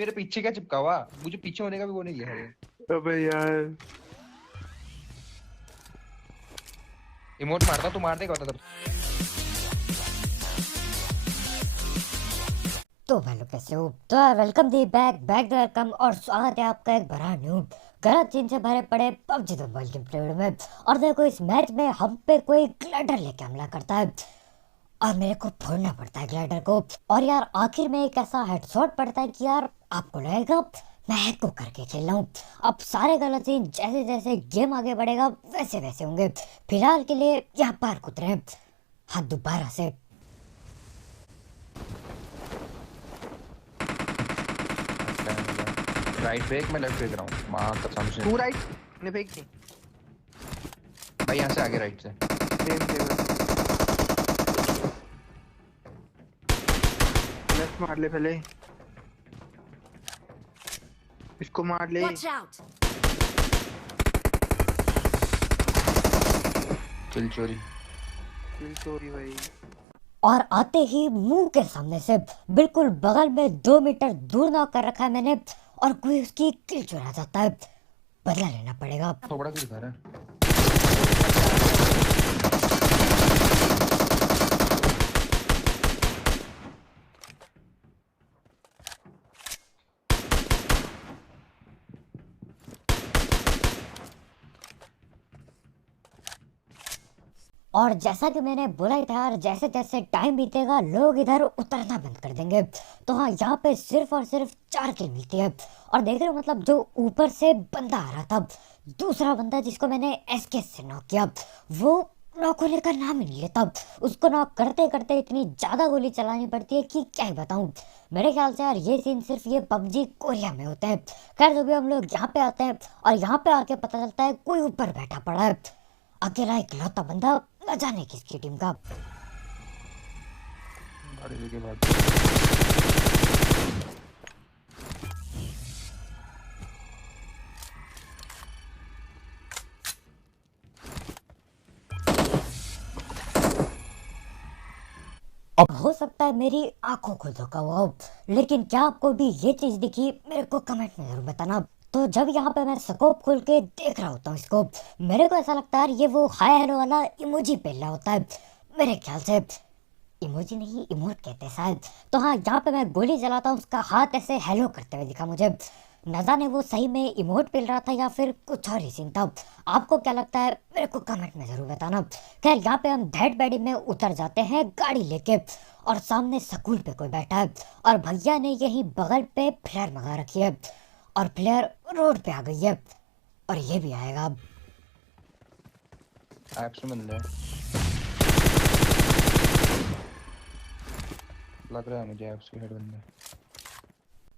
मेरे पीछे क्या चिपका हुआ, मुझे पीछे होने का भी वो नहीं दिया है। अबे यार इमोट मारता, तू मार देगा तब। तो हेलो कैसे हो। तो welcome the back the welcome और स्वागत है आपका एक बड़ा न्यू गलत चीज से भरे पड़े PUBG the mobile game play में। और देखो इस मैच में हम पे कोई ग्लाइडर लेके हमला करता है और मेरे को फोड़ना पड़ता है ग्लाइडर को। और यार आखिर में एक ऐसा हेडशॉट पड़ता है कि यार आपको लगेगा मैं हैक को करके खेल रहा हूँ। अब सारे गलत सीन जैसे जैसे गेम आगे बढ़ेगा वैसे वैसे होंगे। फिलहाल के लिए यहाँ पार कुतरे हैं हाथ दोबारा से। राइट फेंक, मैं लेफ्ट फेंक रहा हूँ। माँ कसम से तू राइट ने फेंक दी भाई, यहाँ से आगे राइट से। सेम सेम लेफ्ट मार ले पहले, इसको मार ले। Watch out! किल चोरी। किल चोरी भाई। और आते ही मुंह के सामने से बिल्कुल बगल में 2 मीटर दूर नॉक कर रखा है मैंने और कोई उसकी किल चुरा जाता है। बदला लेना पड़ेगा। थोड़ा किल कर रहा है। और जैसा कि मैंने बोला ही था यार, जैसे जैसे टाइम बीतेगा लोग इधर उतरना बंद कर देंगे। तो हाँ, यहाँ पे सिर्फ और सिर्फ 4 किल मिलती है। और देख रहे हो मतलब जो ऊपर से बंदा आ रहा था, दूसरा बंदा जिसको मैंने एसके से नॉक किया, वो नॉक होने का नाम ही नहीं लेता। उसको नॉक करते करते इतनी ज्यादा गोली चलानी पड़ती है कि क्या ही बताऊं। मेरे ख्याल से यार ये सीन सिर्फ ये पबजी कोरिया में होते हैं। खैर जो भी, हम लोग यहाँ पे आते हैं और यहाँ पे आके पता चलता है कोई ऊपर बैठा पड़ा है, अकेला इकलौता बंदा, न जाने किसकी टीम का। गाड़ी के बाद अब हो सकता है मेरी आंखों को धोखा हुआ हो, लेकिन क्या आपको भी ये चीज दिखी? मेरे को कमेंट में जरूर बताना। तो जब यहाँ पे मैं स्कोप खोल के देख रहा होता हूँ इसको, मेरे को ऐसा लगता है ये वो हाय हेलो वाला इमोजी पहला होता है। मेरे ख्याल से इमोजी नहीं, इमोट कहते हैं शायद। तो हाँ, यहाँ पे मैं गोली चलाता हूँ, उसका हाथ ऐसे हेलो करते हुए दिखा मुझे। न जाने वो सही में इमोट पेल रहा था या फिर कुछ और ही सीन था। आपको क्या लगता है मेरे को कमेंट में जरूर बताना। खैर यहाँ पे हम डेड बॉडी में उतर जाते हैं गाड़ी लेके और सामने स्कूल पे कोई बैठा है और भैया ने यही बगल पे फ्लेयर मंगा रखी है और फ्लेयर रोड पे आ गई है और ये भी आएगा। ऐप्स में मिल रहा है, लग रहा है मुझे ऐप्स के हेड बंदे।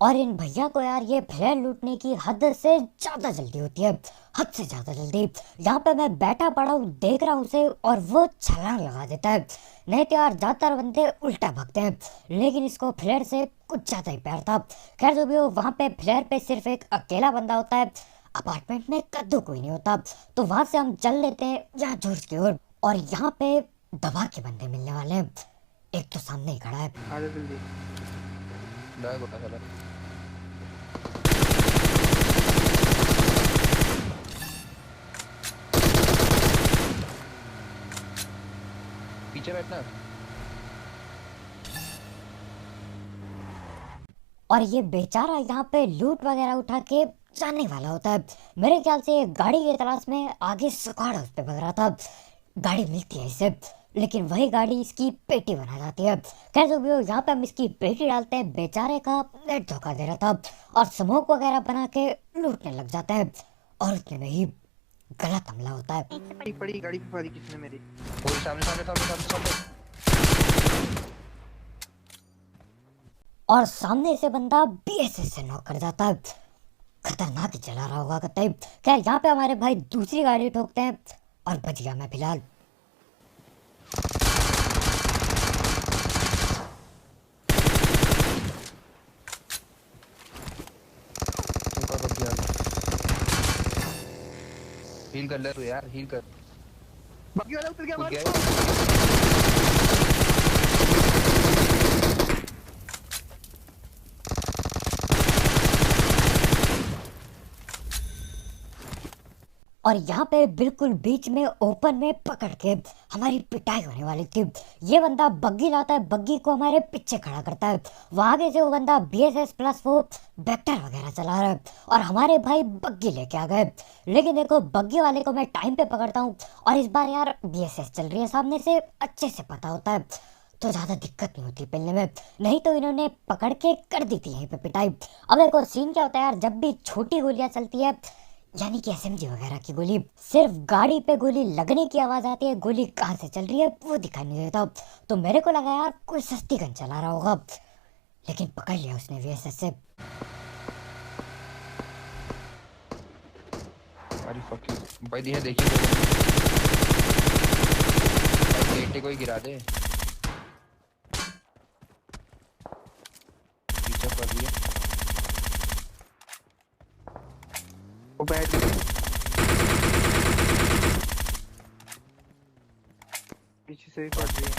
और इन भैया को यार ये फ्लेयर लूटने की हद से ज्यादा जल्दी होती है, हद से ज्यादा जल्दी। यहाँ पे मैं बैठा पड़ा हूँ देख रहा हूँ उसे और वो छलांग लगा देता है। नहीं तो यार ज्यादातर बंदे उल्टा भागते हैं, लेकिन इसको फ्लेयर से कुछ ज्यादा ही प्यार था। खैर जो भी हो, वहाँ पे फ्लेयर पे सिर्फ एक अकेला बंदा होता है, अपार्टमेंट में कद्दू कोई नहीं होता। तो वहां से हम चल लेते हैं यहाँ जोश की ओर और यहाँ पे दबा के बंदे मिलने वाले हैं। एक तो सामने ही खड़ा है। आजा जल्दी। बैग होता चला पीछे बैठना। और ये बेचारा यहाँ पे लूट वगैरह उठा के जाने वाला होता है। मेरे ख्याल से ये गाड़ी की तलाश में आगे सुखाड़ उस पे भग रहा था। गाड़ी मिलती है इसे, लेकिन वही गाड़ी इसकी पेटी बना जाती है। खैर जो भी हो, यहाँ पे हम इसकी पेटी डालते हैं। बेचारे का नेट धोखा दे रहा था और स्मोक वगैरह बना के लूटने लग जाता है और उतने में ही गलत हमला होता है। पड़ी गाड़ी पे फाड़ी किसने मेरी। और सामने सामने सामने सामने सामने और सामने से बंदा बीएसएस से नॉक कर जाता है। खतरनाक ही चला रहा होगा कतई। खैर यहाँ पे हमारे भाई दूसरी गाड़ी ठोकते हैं और बच गया मैं फिलहाल। हील कर ले तू यार, हील कर। बाकी वाला उतर गया कूद मार। गया। और यहाँ पे बिल्कुल बीच में ओपन में पकड़ के हमारी पिटाई होने वाली थी। ये बंदा बग्गी लाता है, बग्गी को हमारे पीछे खड़ा करता है। वहाँ आगे से वो बंदा BSS प्लस वो वेक्टर वगैरह चला रहा है और हमारे भाई बग्गी लेके आ गए। लेकिन देखो बग्गी वाले को मैं टाइम पे पकड़ता हूँ और इस बार यार BSS चल रही है सामने से, अच्छे से पता होता है तो ज़्यादा दिक्कत नहीं होती पेलने में, नहीं तो इन्होंने पकड़ के कर दी थी यहीं पे पिटाई। अब देखो सीन क्या होता है यार, जब भी छोटी गोलियां चलती है यानी कि SMG वगैरह की गोली, सिर्फ गाड़ी पे गोली लगने की आवाज आती है, गोली कहाँ से चल रही है वो दिखाई नहीं देता। तो मेरे को लगा यार कोई सस्ती गन चला रहा होगा, लेकिन पकड़ लिया उसने VSS से। अरे फक यू भाई, दिया देखिए भाई, गेटे को ही गिरा दे। पीछे पड़ रही है वो बैठ पीछे से भी पड़ रही है।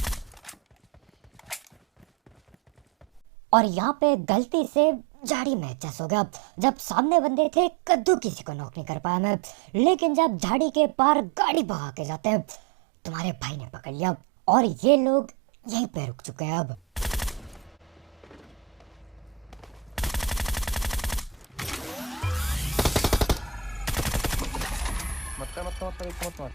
और यहाँ पे गलती से झाड़ी में एडजस्ट हो गया। जब सामने बंदे थे कद्दू किसी को नॉक नहीं कर पाया मैं, लेकिन जब झाड़ी के पार गाड़ी भगा के जाते हैं तुम्हारे भाई ने पकड़ लिया और ये लोग यहीं पे रुक चुके हैं अब। मत मार।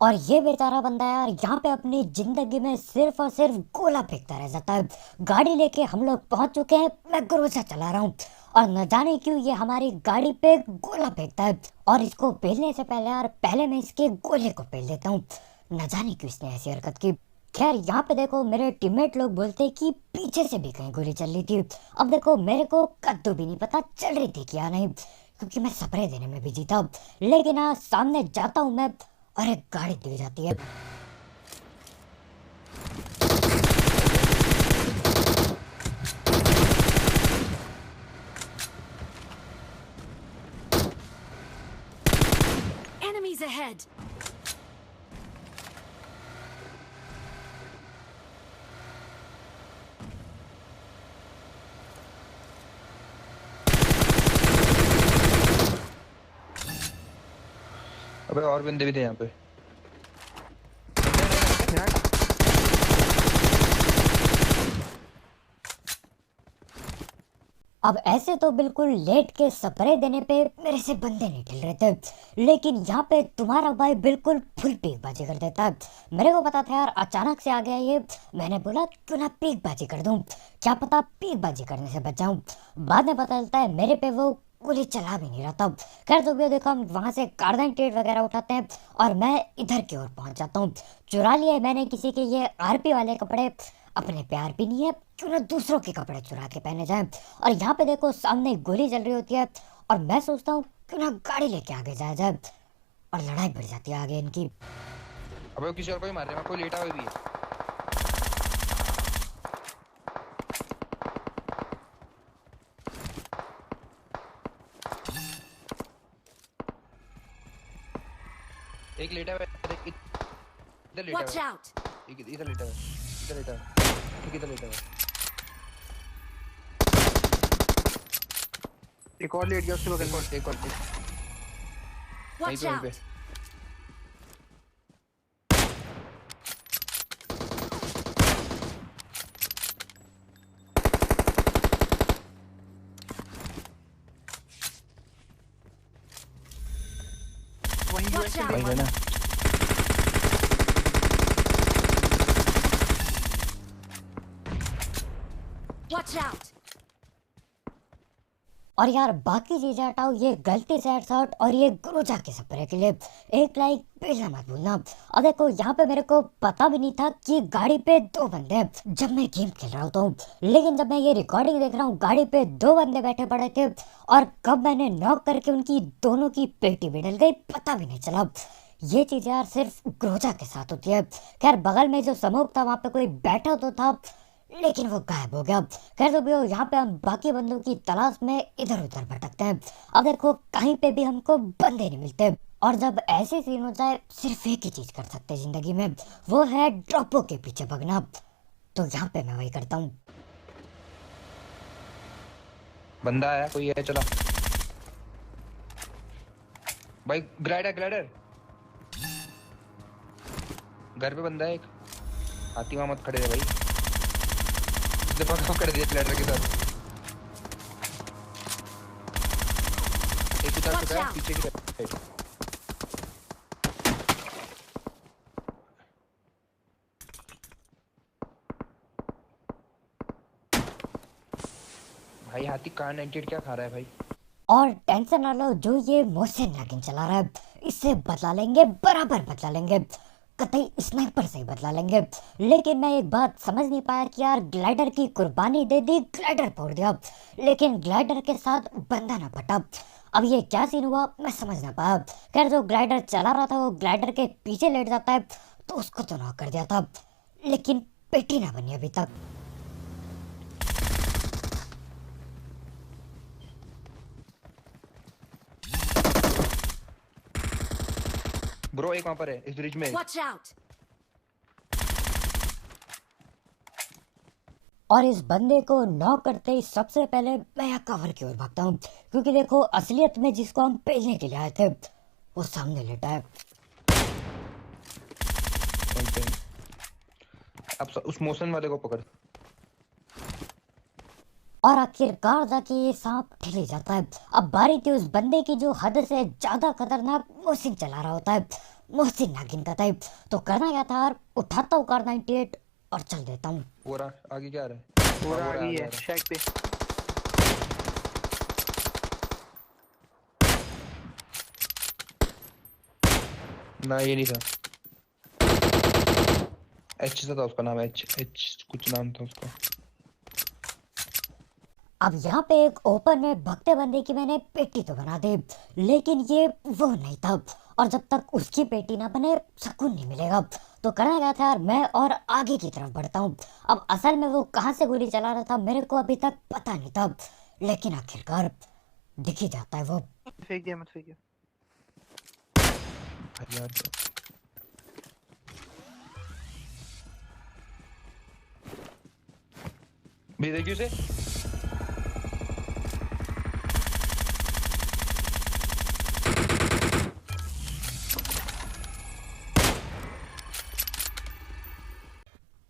और ये बेचारा बंदा यार यहाँ पे अपनी जिंदगी में सिर्फ और सिर्फ गोला फेंकता रह जाता है। गाड़ी लेके हम लोग पहुंच चुके हैं, मैं ग्रोजा चला रहा हूँ और न जाने क्यों ये हमारी गाड़ी पे गोला फेंकता है। और इसको पेलने से पहले यार पहले मैं इसके गोले को पेल देता हूँ, न जाने क्यों इसने ऐसी हरकत की। खैर यहाँ पे देखो मेरे टीममेट लोग बोलते कि पीछे से भी कहीं गोली चल रही थी। अब देखो मेरे को कद्दू भी नहीं पता चल रही थी क्या नहीं, क्योंकि मैं स्प्रे देने में बिजी था। लेकिन हाँ सामने जाता हूँ मैं और एक गाड़ी दिख जाती है। Enemies ahead! अबे और बंदे भी थे यहाँ पे। अब ऐसे तो बिल्कुल लेट के स्प्रे देने पे मेरे से बंदे नहीं टिल रहे थे, लेकिन यहाँ पे तुम्हारा भाई बिल्कुल फुल पीकबाजी कर देता है। मेरे को पता था यार अचानक से आ गया ये, मैंने बोला क्यों ना पीकबाजी कर दूं, क्या पता पीकबाजी करने से बच जाऊं। बाद में पता चलता है मेरे पे वो गोली चला भी नहीं रहा था। खैर तो देखो हम वहां से कार्डन टेट वगैरह उठाते हैं और मैं इधर की ओर पहुंच जाता हूँ। चुरा लिए मैंने किसी के ये RP वाले कपड़े, अपने प्यार भी नहीं है क्यों ना दूसरों के कपड़े चुरा के पहने जाएं। और यहाँ पे देखो सामने गोली चल रही होती है और मैं सोचता हूँ क्यों ना गाड़ी लेके आगे जाया जाए और लड़ाई बढ़ जाती है आगे इनकी। अबे वो किसी और को ही मार रहे हैं, कोई लेटा हुआ भी है। एक लेटा हुआ है, इधर लेटा Watch हुआ है, out! इधर लेटा हुआ है, इधर लेटा हुआ है, ठीक इधर लेटा हुआ है। एक और लेट गया उसके बगल में। एक और Watch वहीं पे। out! वहीं Watch out! वहीं पे ना। Watch out! और यार बाकी चीजें हटाओ, ये गलती से हेडशॉट और ये ग्रोजा के स्प्रे के लिए एक लाइक पेलना मत भूलना। अब देखो यहाँ पे मेरे को पता भी नहीं था कि गाड़ी पे 2 बंदे हैं जब मैं गेम खेल रहा होता हूँ, लेकिन जब मैं ये रिकॉर्डिंग देख रहा हूँ गाड़ी पे 2 बंदे बैठे पड़े थे और कब मैंने नॉक करके उनकी दोनों की पेटी भी डल गई पता भी नहीं चला। ये चीज यार सिर्फ ग्रोजा के साथ होती है। खैर बगल में जो स्मोक था वहां पे कोई बैठा तो था लेकिन वो गायब हो गया। खैर तो भैया यहाँ पे हम बाकी बंदों की तलाश में इधर उधर भटकते हैं। अब देखो कहीं पे भी हमको बंदे नहीं मिलते और जब ऐसे सीन हो जाए सिर्फ एक ही चीज कर सकते हैं जिंदगी में, वो है ड्रॉपों के पीछे भागना। तो यहाँ पे मैं वही करता हूँ। बंदा आया, कोई है, चला। भाई ग्लाइडर ग्लाइडर घर पे बंदा है एक। हाथी वहां मत खड़े रहे भाई, इसने पकड़ कर दिया ग्लाइडर के साथ। एक उतार Watch चुका है out. पीछे की तरफ। भाई हाथी कहाँ 98 क्या खा रहा है भाई। और टेंशन ना लो, जो ये मोहसिन नागिन चला रहा है इससे बदला लेंगे, बराबर बदला लेंगे, कतई स्नाइपर से ही बदला लेंगे। लेकिन मैं एक बात समझ नहीं पाया कि यार ग्लाइडर की कुर्बानी दे दी, ग्लाइडर फोड़ दिया, लेकिन ग्लाइडर के साथ बंदा ना फटा। अब ये क्या सीन हुआ मैं समझ ना पाया। खैर जो ग्लाइडर चला रहा था वो ग्लाइडर के पीछे लेट जाता है तो उसको तो नॉक कर दिया था, लेकिन पेटी ना बनी अभी तक। ब्रो एक वहां पर है इस ब्रिज में। Watch out. और इस बंदे को नॉक करते ही सबसे पहले मैं यहाँ कवर की ओर भागता हूँ, क्योंकि देखो असलियत में जिसको हम पेलने के लिए आए थे वो सामने लेटा है। अब उस मोशन वाले को पकड़। और आखिरकार जाके ये सांप ठिल जाता है। अब बारी थी उस बंदे की जो हद से ज्यादा खतरनाक मोहसिन चला रहा होता है, मोहसिन नागिन का टाइप। तो करना क्या था यार, उठाता हूँ कार 98 और चल देता हूँ। वो रहा आगे क्या आ रहा है। पूरा हाँ, वो रहा, आगे आ है रहा। शैक पे। ना ये नहीं था। एच था उसका नाम, एच एच कुछ नाम था उसका। अब यहाँ पे एक ओपन में भगते बंदे की मैंने पेटी तो बना दी, लेकिन ये वो नहीं था। और जब तक उसकी पेटी ना बने सुकून नहीं मिलेगा। तो करना क्या था यार, मैं और आगे की तरफ बढ़ता हूँ। अब असल में वो कहाँ से गोली चला रहा था मेरे को अभी तक पता नहीं था, लेकिन आखिरकार दिख ही जाता है वो। फेंक दिया, मत फेंकिए। यार भी देखियो से।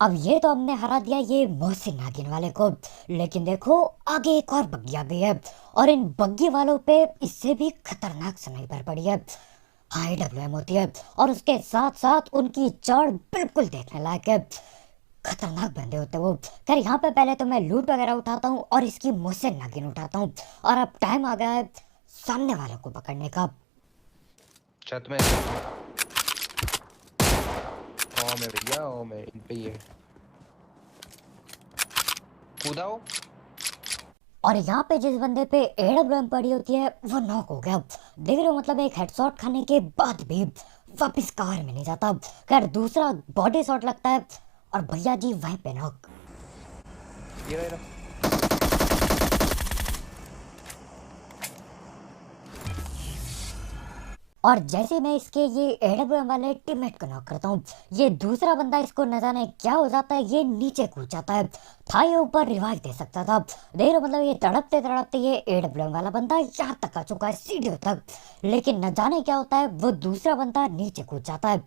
अब ये तो हमने हरा दिया ये मोहसिन नागिन वाले को, लेकिन देखो आगे एक और बग्गिया भी है, और इन बग्गी वालों पे इससे भी खतरनाक स्नाइपर पड़ी है। हाँ AWM होती है, और उसके साथ साथ उनकी चाल बिल्कुल देखने लायक है। खतरनाक बंदे होते हैं वो। खैर यहाँ पे पहले तो मैं लूट वगैरह उठाता हूँ और इसकी मोहसिन नागिन उठाता हूँ, और अब टाइम आ गया है सामने वाले को पकड़ने का। छत में ओ मैं भैया, ओ मैं इन पे ही है। कूदाओ। और यहाँ पे जिस बंदे पे AWM पड़ी होती है वो नॉक हो गया। देख रहे हो, मतलब एक हेडशॉट खाने के बाद भी वापस कवर में नहीं जाता। खैर दूसरा बॉडी शॉट लगता है और भैया जी वहीं पे नॉक। ये रहा। और जैसे मैं इसके ये AWM वाले टीममेट को नॉक करता हूँ, ये दूसरा बंदा इसको न जाने क्या हो जाता है, ये नीचे कूद जाता है। था ये ऊपर रिवाइव दे सकता था। देख लो, मतलब ये तड़पते तड़पते ये AWM वाला बंदा यहाँ तक आ चुका है, सीढ़ियों तक, लेकिन न जाने क्या होता है वो दूसरा बंदा नीचे कूद जाता है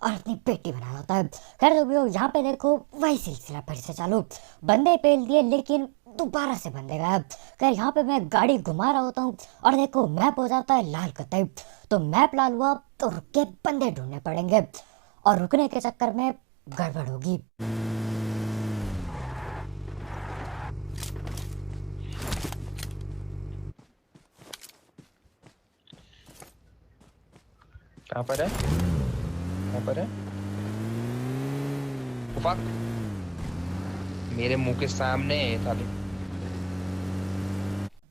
और अपनी पेटी बना लेता है। खैर जो भी हो, यहाँ पे देखो वही सिलसिला फिर से चालू। बंदे पेल दिए लेकिन दोबारा से बंदे गायब। खैर यहाँ पे मैं गाड़ी घुमा रहा होता हूँ और देखो मैप हो जाता है लाल का टाइप। तो मैप लाल हुआ तो रुक के बंदे ढूंढने पड़ेंगे, और रुकने के चक्कर में गड़बड़ होगी। कहाँ पर है, कहाँ पर है? फक, मेरे मुंह के सामने है साले।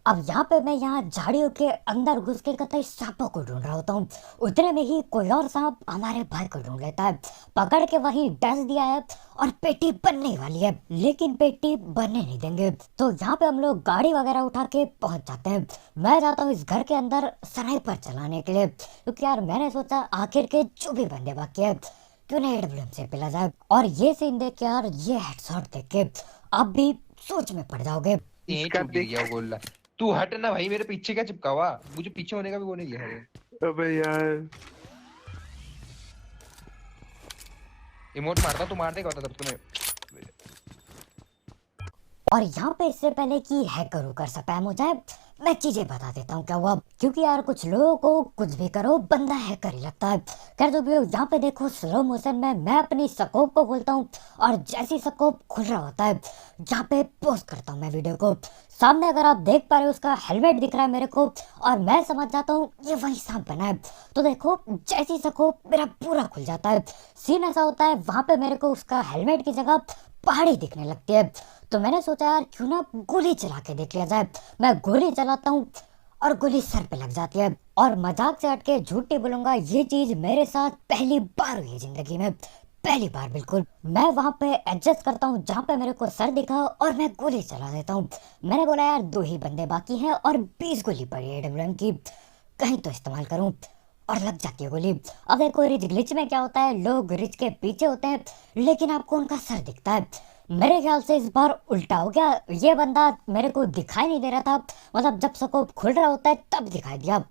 अब यहाँ पे मैं यहाँ झाड़ियों के अंदर घुस के कतई सांपों को ढूंढ रहा होता हूँ। उतने में ही कोई और सांप हमारे भाई को ढूंढ लेता है, पकड़ के वहीं डस दिया है और पेटी बनने वाली है, लेकिन पेटी बनने नहीं देंगे। तो यहाँ पे हम लोग गाड़ी वगैरह उठा के पहुंच जाते हैं। मैं जाता हूँ इस घर के अंदर स्नाइपर चलाने के लिए, क्योंकि यार मैंने सोचा आखिर के जो भी बंदे बाकी है क्यों ना AWM से पिला जाए। और ये सीन देख के यार, ये हेडशॉट देख के आप भी सोच में पड़ जाओगे। ये इसका चुप गिर गया वो गोला। तू हट ना भाई, मेरे पीछे क्या चिपका हुआ, मुझे पीछे होने का भी वो नहीं है। अबे यार इमोट मारता तू मार देगा होता तब तुम्हें। और यहाँ पे इससे पहले कि हैकर होकर स्पैम हो जाए, मैं चीजें बता देता हूँ क्या हुआ, क्योंकि यार कुछ लोगों को कुछ भी करो बंदा हैकर ही लगता है। खैर जो भी हो, यहाँ पे देखो स्लो मोशन में मैं अपनी स्कोप को खोलता हूँ और जैसी स्कोप खुल रहा होता है यहाँ पे पोस्ट करता हूँ मैं वीडियो को। सामने अगर आप देख पा रहे हो उसका हेलमेट दिख रहा है मेरे को और मैं समझ जाता हूँ ये वही सांप बना है। तो देखो जैसी स्कोप मेरा पूरा खुल जाता है, सीन ऐसा होता है वहां पे मेरे को उसका हेलमेट की जगह पहाड़ी दिखने लगती है। तो मैंने सोचा यार क्यों ना गोली चला के देख लिया जाए। मैं गोली चलाता हूँ और गोली सर पे लग जाती है। और मजाक से हटके झूठ नहीं बोलूंगा, ये चीज मेरे साथ पहली बार हुई है जिंदगी में, पहली बार बिल्कुल। मैं वहां पे एडजस्ट करता हूँ जहाँ पे मेरे को सर दिखा और मैं गोली चला देता हूँ। मैंने बोला यार 2 ही बंदे बाकी हैं और 20 गोली पड़ी है AWM की, कहीं तो इस्तेमाल करूँ, और लग जाती है गोली। अब देखो रिच ग्लिच में क्या होता है, लोग रिच के पीछे होते हैं लेकिन आपको उनका सर दिखता है। मेरे ख्याल से इस बार उल्टा हो गया, ये बंदा मेरे को दिखाई नहीं दे रहा था, मतलब जब स्कोप खुल रहा होता है तब दिखाई दिया,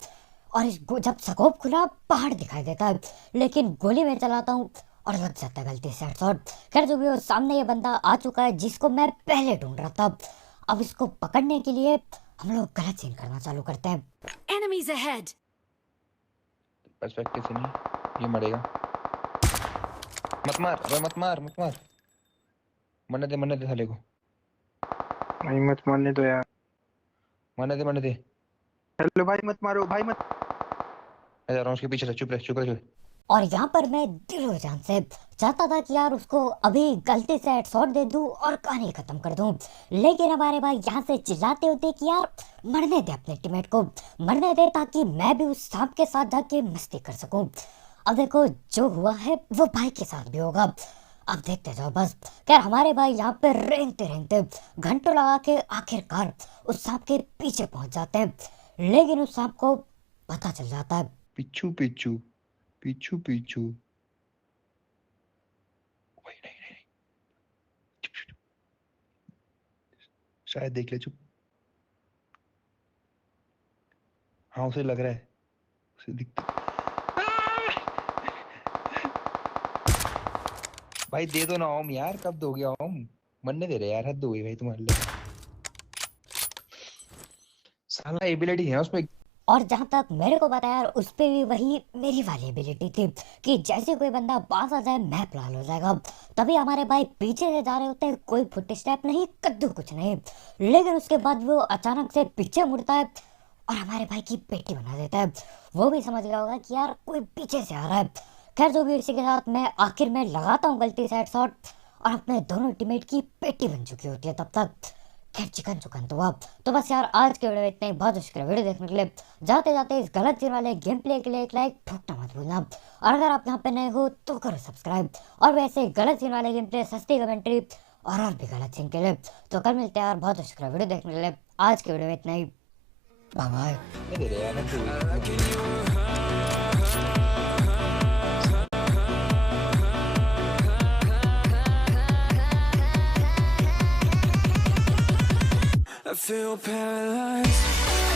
और जब स्कोप खुला पहाड़ दिखाई देता है, लेकिन गोली में चलाता हूँ और लग जाता है गलती से हेडशॉट। खैर जो भी हो, सामने ये बंदा आ चुका है जिसको मैं पहले ढूंढ रहा था। अब इसको पकड़ने के लिए हम लोग गलत सीन करना चालू करते हैं। Enemies ahead! पर्सपेक्टिव से नहीं, ये मरेगा। मत मार, अबे मत मार, मत मार, मरने दे साले को, भाई मत मारने दो यार। मरने दे। हेलो भाई मत मारो भाई मत। मैं जा रहा हूँ उसके पीछे से, चुप रह। और यहाँ पर मैं दिलो जान से चाहता था कि यार उसको अभी गलती से हेडशॉट दे दूं और कहानी खत्म कर दूं, लेकिन हमारे भाई यहाँ से चिल्लाते होते कि यार मरने दे, अपने टीममेट को मरने दे ताकि मैं भी उस सांप के साथ जाके मस्ती कर सकूं। अब देखो जो हुआ है वो भाई के साथ भी होगा, अब देखते जाओ बस। खैर हमारे भाई यहाँ पे रेंगते घंटों लगा के आखिरकार उस सांप के पीछे पहुंच जाते हैं, लेकिन उस सांप को पता चल जाता है पीछू। ओए नहीं। चुप। शायद देख ले, चुप। हाँ उसे लग रहा है, उसे दिखता। भाई दे दो ना ओम यार, कब दोगे ओम? मरने दे रहे यार, हद हो गई भाई तुम्हारे लिए। साला एबिलिटी है उसमें। और जहां तक मेरे को पता यार उस पे भी वही मेरी वाली एबिलिटी थी कि जैसे कोई बंदा पास आ जाए मैप लाल हो जाएगा। तभी हमारे भाई पीछे से जा रहे होते हैं, कोई फुट स्टेप नहीं, कद्दू कुछ नहीं, लेकिन उसके बाद वो अचानक से पीछे मुड़ता है और हमारे भाई की पेटी बना देता है। वो भी समझ गया होगा कि यार कोई पीछे से आ रहा है। खैर जो भी, इसी के साथ मैं आखिर में लगाता हूँ गलती से हेडशॉट और अपने दोनों टीममेट की पेटी बन चुकी होती है तब तक। खैर चिकन तो अब तो बस यार आज के वीडियो में इतना ही। बहुत शुक्रिया वीडियो देखने के लिए। जाते जाते इस गलत सीन वाले गेम प्ले के लिए एक लाइक ठोकना मत भूलना, और अगर आप यहाँ पे नए हो तो करो सब्सक्राइब। और वैसे गलत सीन वाले गेम प्ले, सस्ती कमेंट्री और भी गलत सीन के लिए तो कल मिलते हैं यार। बहुत शुक्रिया वीडियो देखने के लिए। आज के वीडियो में इतना ही, बाय बाय। दे रहे यार, हद हो गई। I feel paralyzed.